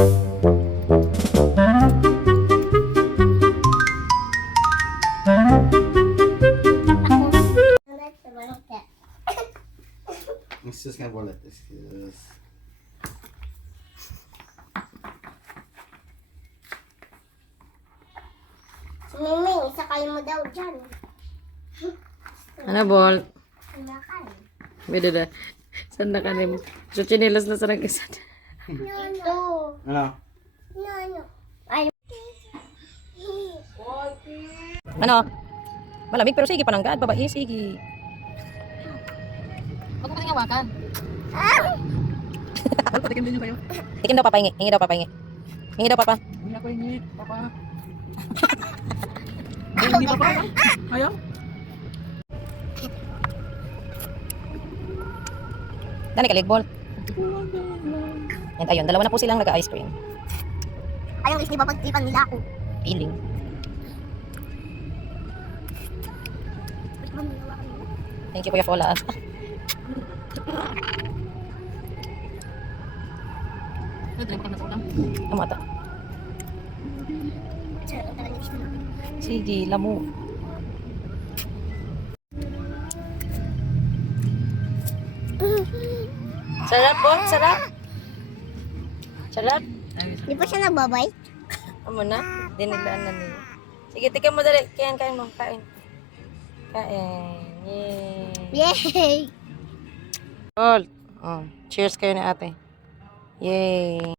Excuse nga bolet. Excuse. Si Miming, isakay mo daw dyan. Ano, Bol? Sinakay. Bida na. Saan na ka rin? So, chinilas na sa nag-isa. Ito. Ano? Ano? Ay. Ano? Malamig pero sige pananggad. Babae, sige. Huwag mo kasing hawakan. Patikin din nyo kayo. Tikim daw, Papa. Hingi daw, Papa. Hingi daw, Papa. Hindi ako hingi, Papa. Hindi, Papa. Ayaw? Dani ka, Ligbol. And ayun, dalawa na po silang nag-ice cream. Ayaw, is di ba pagtripan nila ako? Feeling. Thank you, Kuya Fola. Tama ata. Sige, lamo. Sarap po, sarap. Sarap. Di pa siya nagbabay? Amo na, dinilaan na niya. Sige, tika mo dali. Kain mo, kain. Kain. Yay. Yay! All. Oh, cheers kayo ni ate. Yay.